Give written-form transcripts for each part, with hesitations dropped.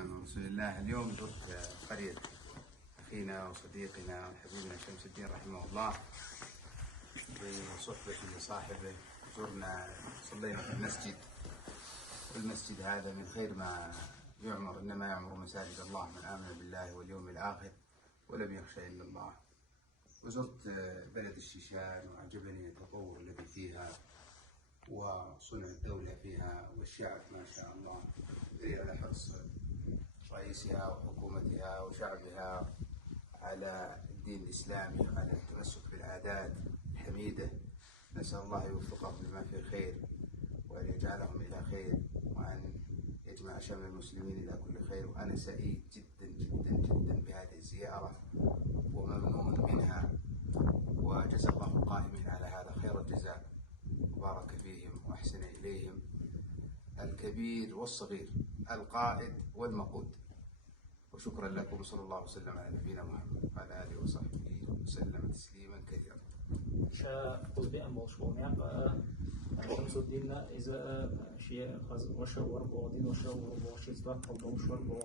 والسلام على رسول الله. اليوم زرت قرية أخينا وصديقنا وحبيبنا شمس الدين رحمه الله بصحبة لصاحبه. زرنا صلينا في المسجد، والمسجد هذا من خير ما يعمر، إنما يعمر مساجد الله من آمن بالله واليوم الآخر ولم يخشى إلا الله. وزرت بلد الشيشان وأعجبني التطور الذي فيها وصنع الدولة فيها والشعب ما شاء الله دليل على حرص رئيسها وحكومتها وشعبها على الدين الإسلامي وعلى التمسك بالعادات الحميدة. نسأل الله يوفقهم لما فيه خير وأن يجعلهم إلى خير وأن يجمع شمل المسلمين إلى كل خير. وأنا سعيد جدا جدا جدا بهذه الزيارة وممنون منها، وجزا الله القائمين على هذا خير الجزاء وبارك فيهم وأحسن إليهم الكبير والصغير القائد والمقود. وشكرا لكم، صلى الله وسلم على نبينا محمد وعلى آله وصحبه وسلم تسليما كثيرا. شمس الدين إذا شيء خز وشور بعدين وشور وشيء صدق قلبه وشور بع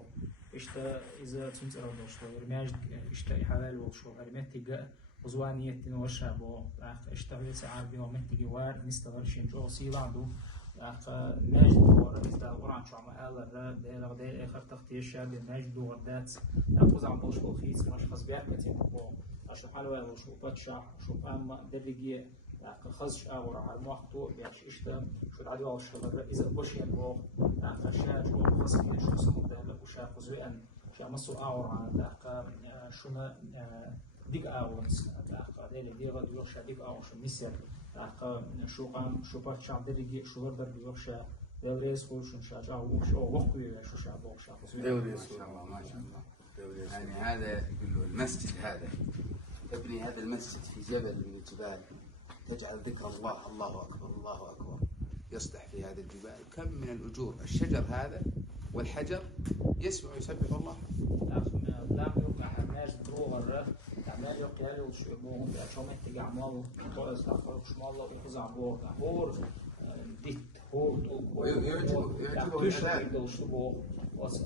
إشتا إذا تنتظر وشور رماج إشتا حلال وشور رمات تجا وزوانية وشر بع إشتا هي سعر بيوم تجي وار نستغل شيء جو صيل عنده ماجد ورد القرآن شو عم قال الرد لغداء آخر تختيش شاب ماجد وردات نأخذ عن بوش بالخيس مش خز بيركتين بع عشان حلوة وشو بتشع شو فهم درجية خزش أورا على المحطو بيعش إشتا شو العدوى والشغل إذا بوش ينبغ خشاج وخصم شو سمو ده وشا خزوئا شا مصو أورا داك شو ما ديك أورنس داك دي غد يوشا ديك أورنس ميسر داك شو قام شو بتشع درجي شو غربر بيوشا دوريس خوشن شاجع وشو وقت شو شا بوشا دوريس ما شاء الله ما شاء الله. يعني هذا يقول له المسجد هذا تبني هذا المسجد في جبل من الجبال، تجعل ذكر الله الله أكبر الله أكبر يصلح في هذا الجبال. كم من الأجور الشجر هذا والحجر يسمع يسبح الله. لا يوقع الناس بروغر عمال يقيل وشيبوهم بأشوم التجمعوا خالص آخر شمال الله يخزع عبور هور ديت هور يعجبه الأذان يدوشوا وص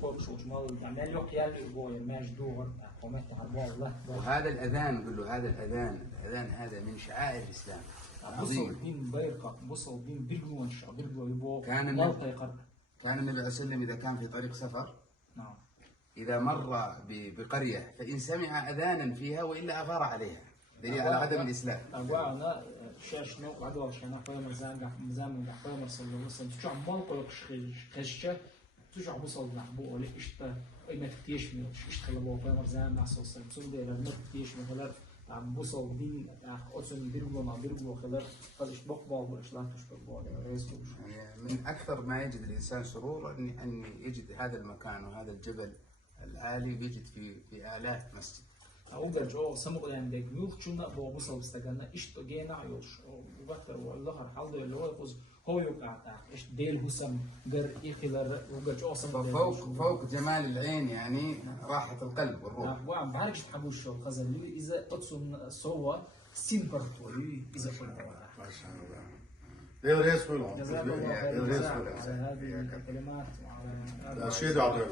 فوق شو شمال عمال يقيل يبوه ماش دور قومت عبور الله. وهذا الأذان يقول له هذا الأذان هذا من شعائر الإسلام عظيم. الدين بيرقق بصل الدين بيرجو الشعب بيرجو يبوه كان النبي صلى الله عليه وسلم إذا كان في طريق سفر نعم إذا مر بقرية فإن سمع أذانا فيها وإلا أغار عليها دليل على عدم الإسلام. أنا شاش نوع عدو عشان أخويا مزامن أخويا صلى الله عليه وسلم تشوف مالك خشة تشوف بوصل نحبو ولا إشتا إما تكتيش من إشتا لبوا أخويا مزامن على صلى الله عليه وسلم ده لما تكتيش من خلال عم بوصل دين أصلا بيرجو خلال فالإش بقبل والإش لا تشبه من أكثر ما يجد الإنسان سرور أن يجد هذا المكان وهذا الجبل العالي بيجد في آلاف مسجد. أوجد جو سمو يعني ده يوخ شو نبغى بوصل بستجنا إيش تجينا عيوش وبكتر والله الحمد لله هو يفوز هو يقع إيش ديل هسم جر يخلر وجد جو سمو فوق جمال العين يعني راحة القلب والروح. وعم بعرفش تحبوش شو خزن لي إذا أتصل صور سين برتولي إذا كل ما شاء الله. دوريس ولا؟ جزاك الله خير على هذه الكلمات وعلى لا شيء ده عطيه